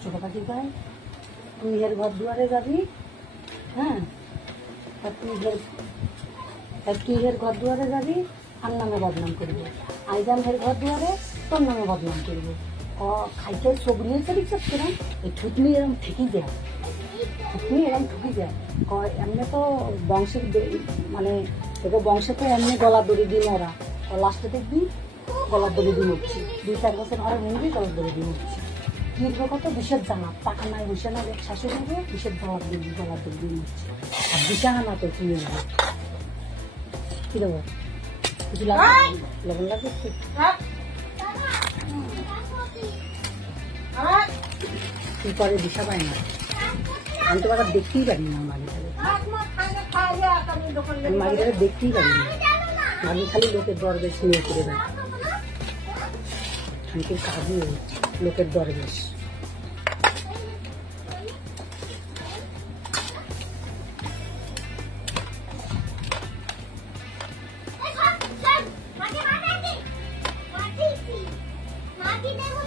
ছোট পাখি কয় তুই এর ঘর দুয়ারে যাবি, হ্যাঁ, তুই এর ঘর দুয়ারে যাবি, আর নামে বদনাম করবো, আইজাম এর ঘর দুয়ারে তোর নামে বদনাম করবো। খাইতে সবরিয়ে চলি কিরম এই ঠুকনি এরম ঠেকি দেয়, ঠুকনি এরম ঠুকি দেয়। এমনি তো বংশের মানে তোকে বংশে তো এমনি গলা দড়ি দিন ওরা, লাস্টে দেখবি গলার দড়ি দিয়ে উঠছে, 2-4 বছর ঘরে মরবি গলার দড়ি দিয়ে উঠছে। কিনবো কত বিষের জামা, টাকা নাই বসে না শাশুড়ি হবে, বিষের জামা দিবি গলার দড়ি দিয়ে উঠছে। আর বিছানা তো কিনে নেবে। কি দেবো কিছু লাগবে, লবণ লাগবে কি করে দিশা পায় না। আমি তো বাবা দেখতেই পারি না মাগিটাকে, আমি মাগিটাকে দেখতেই পারি না। মাগি খালি লোকের দরবেশ নিয়ে করে দেয়, খানকির কাজই লোকের দরবেশ। মাটি দেবো